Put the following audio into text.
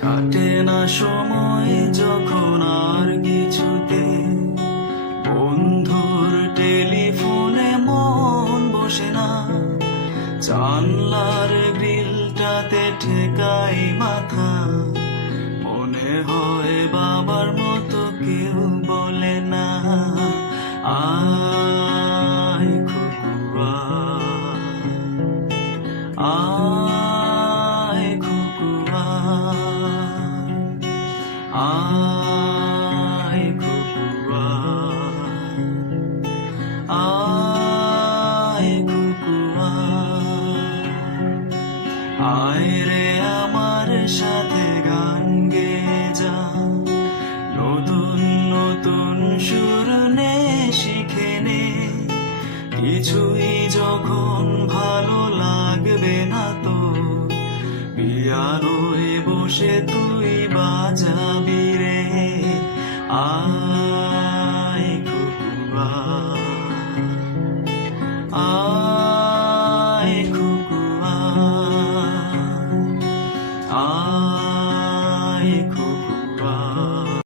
কাটে না সময় যখন আর কিছুতে, বন্ধুর টেলিফোনে মন বসে না, জানলার গ্রিলটাতে ঠেকাই মাথা, মনে হয় বাবার মতো কেউ বলে না, আয় খুকুয়া, আয় খুকুয়া, আয় খুকুয়া, আয় খুকুয়া, আয় রে আমার সাথে গান গেয়ে যা, নতুন নতুন সুর নে শিখে নে, কিছুই যখন ভালো লাগবে না তো, পিয়ানোয় বসে তুই বাজাবি রে, আয় খুকুয়া, আয়